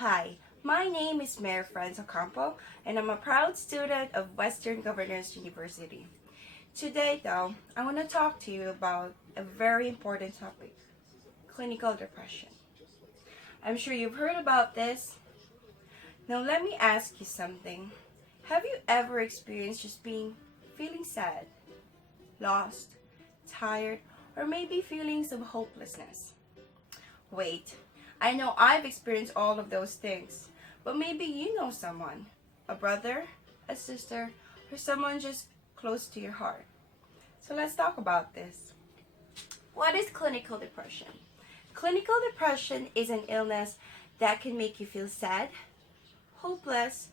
Hi, my name is Mary Franz Ocampo, and I'm a proud student of Western Governors University. Today, though, I want to talk to you about a very important topic, clinical depression. I'm sure you've heard about this. Now, let me ask you something. Have you ever experienced just feeling sad, lost, tired, or maybe feelings of hopelessness? Wait, I know I've experienced all of those things, but maybe you know someone, a brother, a sister, or someone just close to your heart. So let's talk about this. What is clinical depression? Clinical depression is an illness that can make you feel sad, hopeless,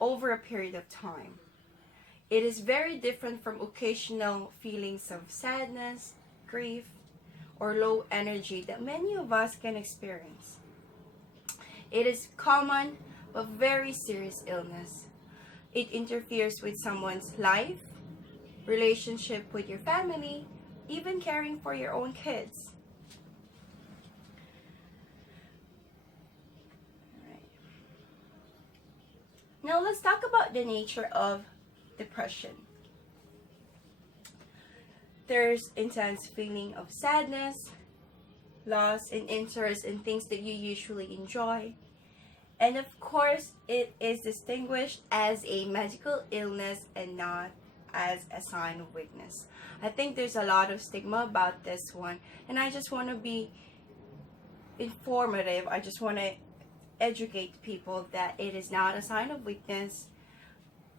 over a period of time. It is very different from occasional feelings of sadness, grief, or low energy that many of us can experience. It is common but very serious illness. It interferes with someone's life, relationship with your family, even caring for your own kids. Alright. Now let's talk about the nature of depression. There's intense feeling of sadness, loss in interest in things that you usually enjoy. And of course, it is distinguished as a medical illness and not as a sign of weakness. I think there's a lot of stigma about this one, and I just want to be informative. I just want to educate people that it is not a sign of weakness.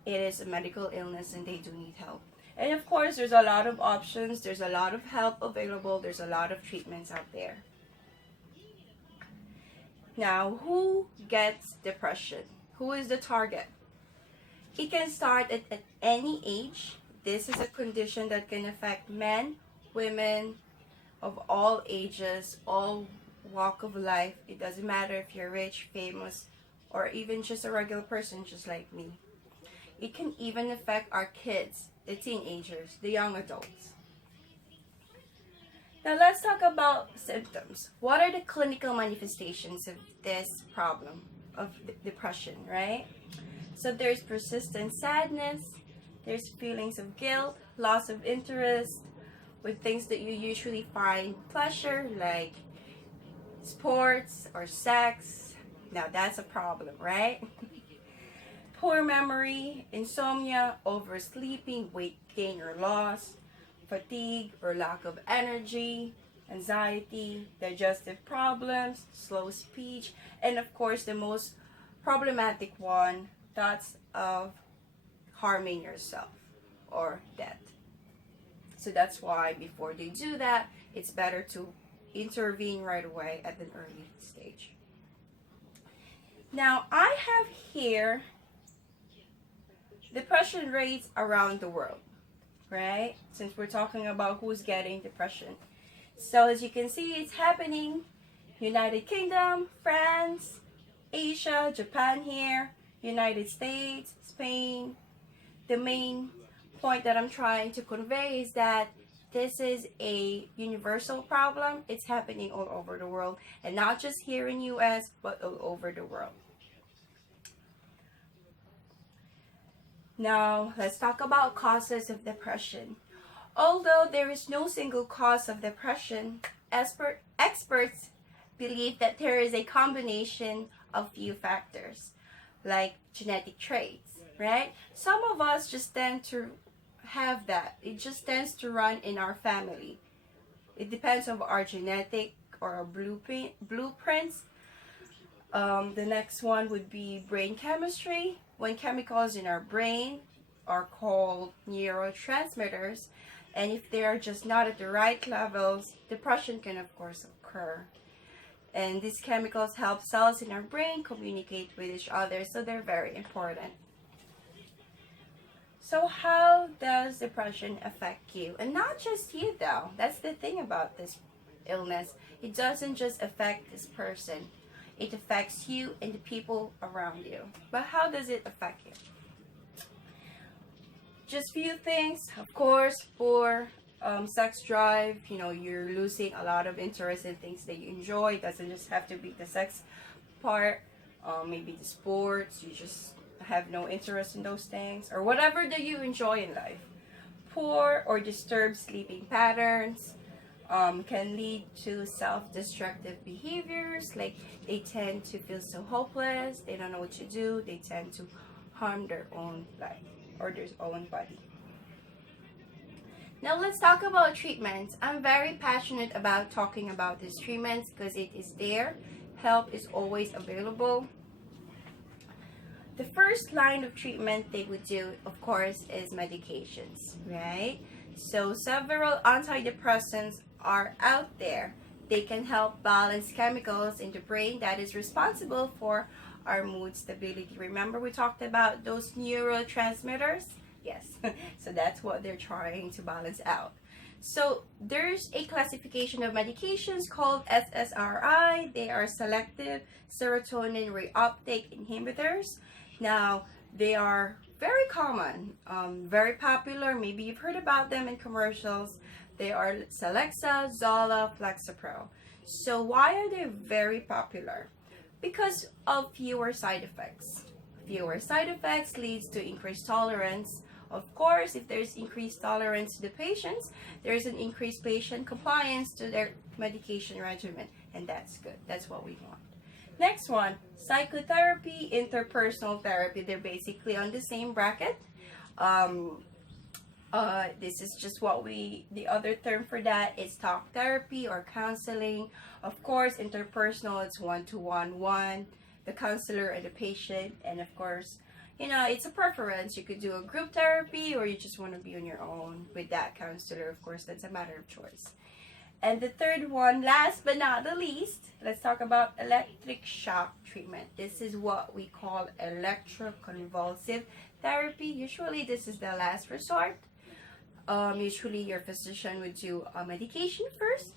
It is a medical illness and they do need help. And of course, there's a lot of options, there's a lot of help available, there's a lot of treatments out there. Now, who gets depression? Who is the target? It can start at any age. This is a condition that can affect men, women of all ages, all walk of life. It doesn't matter if you're rich, famous, or even just a regular person just like me. It can even affect our kids, the teenagers, the young adults. Now let's talk about symptoms. What are the clinical manifestations of this problem of depression, right? So there's persistent sadness, there's feelings of guilt, loss of interest with things that you usually find pleasure, like sports or sex. Now that's a problem, right? Poor memory, insomnia, oversleeping, weight gain or loss, fatigue or lack of energy, anxiety, digestive problems, slow speech, and of course the most problematic one, thoughts of harming yourself or death. So that's why before they do that, it's better to intervene right away at an early stage. Now I have here depression rates around the world, right? Since we're talking about who's getting depression. So as you can see, it's happening United Kingdom, France, Asia, Japan here, United States, Spain. The main point that I'm trying to convey is that this is a universal problem. It's happening all over the world, and not just here in US, but all over the world. Now, let's talk about causes of depression. Although there is no single cause of depression, experts believe that there is a combination of few factors, like genetic traits, right? Some of us just tend to have that. It just tends to run in our family. It depends on our genetic or our blueprints. The next one would be brain chemistry. When chemicals in our brain are called neurotransmitters, and if they are just not at the right levels, depression can of course occur. And these chemicals help cells in our brain communicate with each other, so they're very important. So how does depression affect you? And not just you though. That's the thing about this illness. It doesn't just affect this person. It affects you and the people around you. But how does it affect you? Just few things, of course, poor sex drive. You're losing a lot of interest in things that you enjoy. It doesn't just have to be the sex part. maybe the sports, you just have no interest in those things, or whatever that you enjoy in life. Poor or disturbed sleeping patterns can lead to self-destructive behaviors, like they tend to feel so hopeless, they don't know what to do, they tend to harm their own life or their own body. Now let's talk about treatments. I'm very passionate about talking about these treatments because it is there. Help is always available. The first line of treatment they would do, of course, is medications, right? So several antidepressants are out there. They can help balance chemicals in the brain that is responsible for our mood stability. Remember we talked about those neurotransmitters? Yes, so that's what they're trying to balance out. So there's a classification of medications called SSRI. They are selective serotonin reuptake inhibitors. Now, they are very common, very popular. Maybe you've heard about them in commercials. They are Celexa, Zola, Flexapro. So why are they very popular? Because of fewer side effects. Fewer side effects leads to increased tolerance. Of course, if there's increased tolerance to the patients, there's an increased patient compliance to their medication regimen, and that's good. That's what we want. Next one, psychotherapy, interpersonal therapy. They're basically on the same bracket. This is just the other term for that is talk therapy or counseling. Of course, interpersonal, it's one-to-one, the counselor and the patient. And of course, it's a preference. You could do a group therapy or you just want to be on your own with that counselor. Of course, that's a matter of choice. And the third one, last but not the least, let's talk about electric shock treatment. This is what we call electroconvulsive therapy. Usually, this is the last resort. Usually, your physician would do a medication first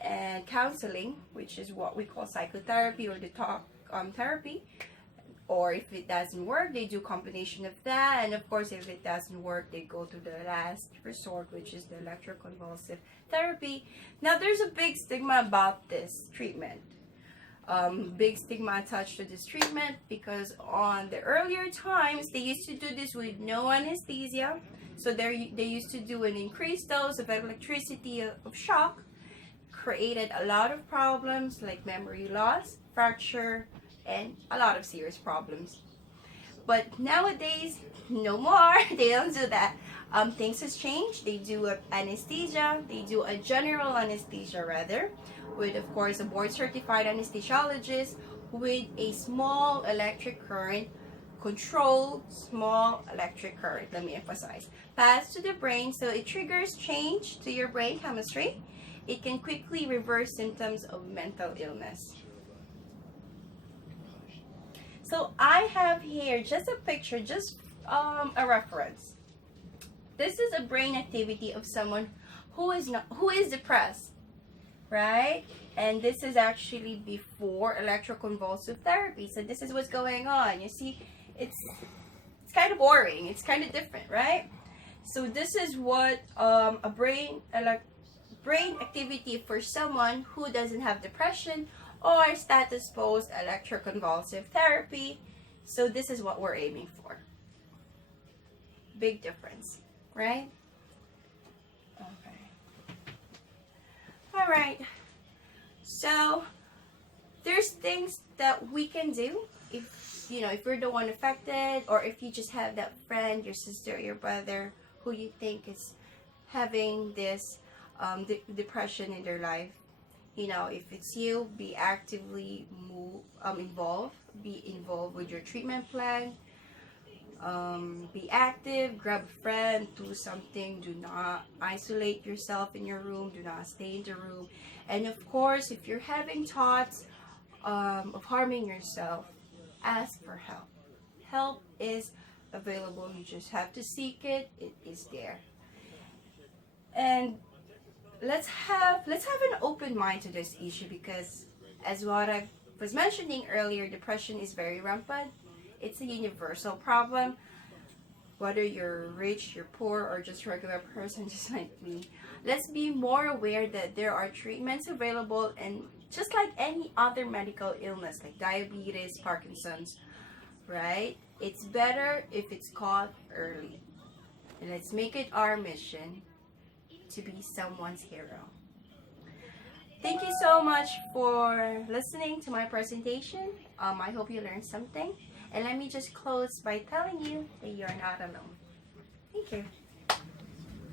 and counseling, which is what we call psychotherapy or the talk therapy. Or if it doesn't work, they do combination of that. And of course, if it doesn't work, they go to the last resort, which is the electroconvulsive therapy. Now, there's a big stigma about this treatment. Big stigma attached to this treatment because on the earlier times, they used to do this with no anesthesia. So they used to do an increased dose of electricity of shock, created a lot of problems like memory loss, fracture, and a lot of serious problems. But nowadays, no more. They don't do that. Things has changed. They do anesthesia. They do a general anesthesia rather, with of course a board certified anesthesiologist with a small electric current, controlled small electric current. Let me emphasize. Pass to the brain, so it triggers change to your brain chemistry. It can quickly reverse symptoms of mental illness. So I have here just a picture, just a reference. This is a brain activity of someone who is depressed, right? And this is actually before electroconvulsive therapy. So this is what's going on. You see, it's kind of boring. It's kind of different, right? So this is what a brain activity for someone who doesn't have depression or status post electroconvulsive therapy. So this is what we're aiming for. Big difference, right? Okay. All right. So there's things that we can do if you're the one affected, or if you just have that friend, your sister, your brother who you think is having this depression in their life. If it's you, be actively involved. Be involved with your treatment plan. Be active. Grab a friend. Do something. Do not isolate yourself in your room. Do not stay in the room. And of course, if you're having thoughts of harming yourself, ask for help. Help is available. You just have to seek it. It is there. And let's have an open mind to this issue, because as what I was mentioning earlier, depression is very rampant. It's a universal problem, whether you're rich, you're poor, or just regular person just like me. Let's be more aware that there are treatments available, and Just like any other medical illness like diabetes, Parkinson's, right? It's better if it's caught early. And let's make it our mission to be someone's hero. Thank you so much for listening to my presentation. I hope you learned something. And let me just close by telling you that you're not alone. Thank you.